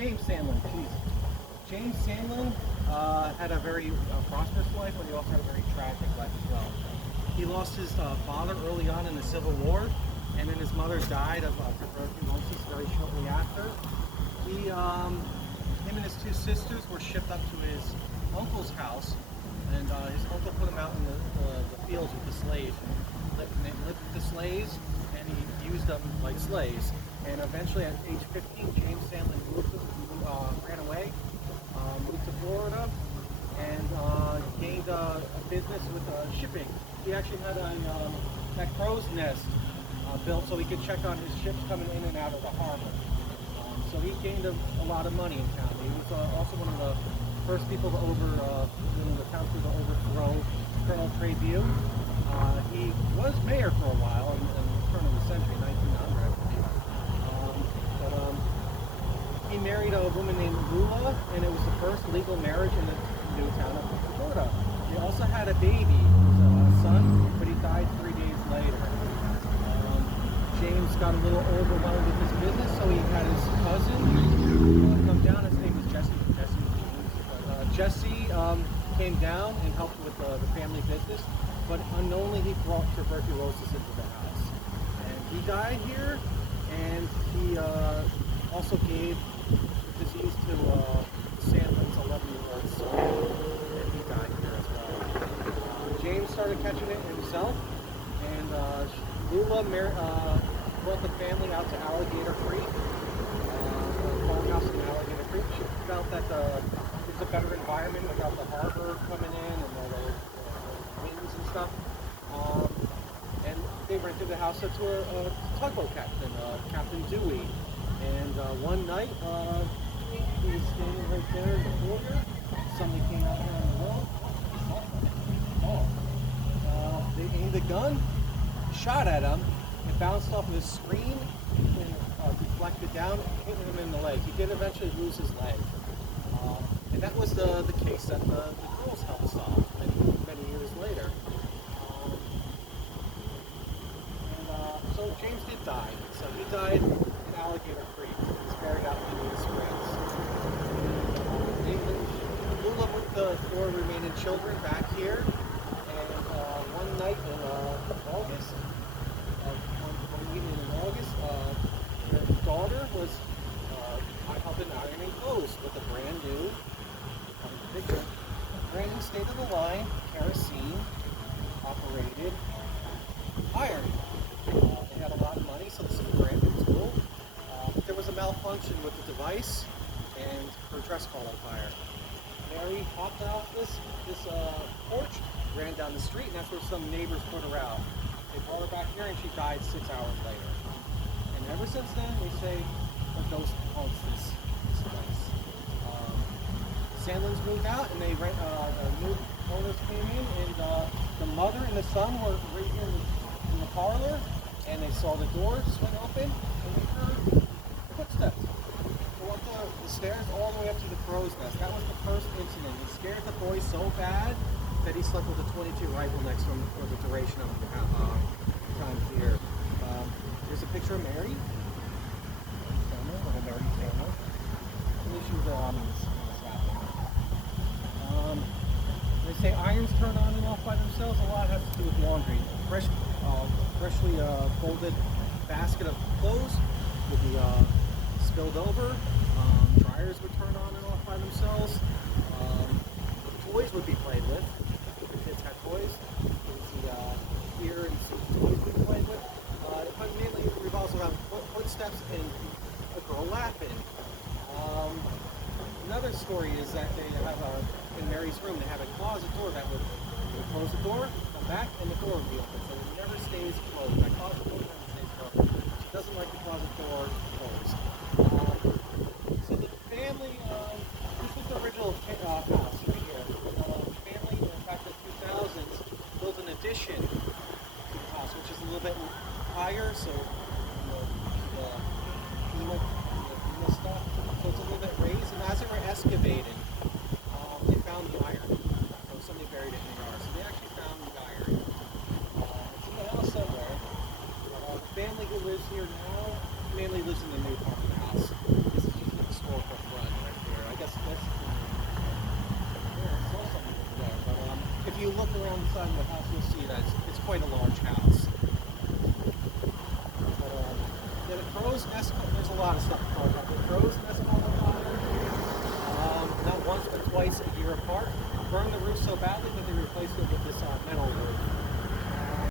James Sandlin, please. James Sandlin had a very prosperous life, but he also had a very tragic life as well. He lost his father early on in the Civil War, and then his mother died of tuberculosis very shortly after. Him and his two sisters were shipped up to his uncle's house, and his uncle put him out in the fields with the slaves. He lived with the slaves, and he used them like slaves. And eventually, at age 15, James Sandlin ran away, moved to Florida, and gained a business with shipping. He actually had that crow's nest built so he could check on his ships coming in and out of the harbor. So he gained a lot of money in town. He was also one of the first people to the country to overthrow Colonel Trevue. He was mayor for a while in the turn of the century, 1900, I believe. He married a woman named Lula, and it was the first legal marriage in the new town of Punta Gorda. He also had a baby, it was a son, but he died 3 days later. James got a little overwhelmed with his business, so he had his cousin come down. His name was Jesse. Jesse came down and helped with the family business, but unknowingly he brought tuberculosis into the house. And he died here, and he also gave the disease to Sandlin's 11-year-old son, and he died here as well. James started catching it himself, and Lula brought the family out to Alligator Creek, the farmhouse in Alligator Creek. She felt that it was a better environment without the harbor coming in and all the winds and stuff. And they rented the house to a tugboat captain, Captain Dewey. And one night, he was standing right there in the corner. Somebody came out here on the road. They aimed a gun, shot at him, it bounced off of his screen and deflected down, hitting him in the leg. He did eventually lose his leg. And that was the case that the girls helped solve many years later. So James did die. So he died in Alligator Creek. He was buried out in Indian Springs. Lula moved the four remaining children back here. And one night in August, one evening in August, their daughter was helping ironing clothes with a brand new state-of-the-line kerosene operated iron. They had a lot of money, so this is a brand new tool. There was a malfunction with the device, and her dress caught on fire. Mary hopped off this porch, ran down the street, and that's where some neighbors put her out. They brought her back here, and she died 6 hours later. And ever since then, they say a ghost haunts this place. Sandlin's moved out, and they new owners came in, and the mother and the son were right here in the parlor, and they saw the door swing open, and they heard footsteps go up the stairs all the way up to the crow's nest. That was the first incident. It scared the boy so bad that he slept with a .22 rifle next to him for the duration of the time here. There's a picture of Mary. Mary Taylor. I believe she was on this happening. They say irons turn on and off by themselves. A lot has to do with laundry. Freshly folded basket of clothes would be spilled over. Dryers would turn on and off by themselves. Toys would be played with. The kids had toys. Here and some toys would be played with. It mainly revolves around footsteps and a girl laughing. Another story is that they have in Mary's room they have a closet door that would close the door, come back, and the door would be open. So it never stays closed. That closet door never stays closed. She doesn't like the closet door closed. So the family, this was the original house right here. The family, in fact, in the 2000s, built an addition to the house, which is a little bit higher, so the FEMA stuff. So it's a little bit raised, and as they were excavating, they found the iron. So somebody buried it in the yard. So they actually found the iron. It's in the house somewhere. The family who lives here now mainly lives in the new apartment. you look around the side of the house, you'll see that it's quite a large house. But, yeah, the crow's nest, there's a lot of stuff to talk about. The crow's nest on the bottom, not once but twice a year apart. Burned the roof so badly that they replaced it with this metal roof.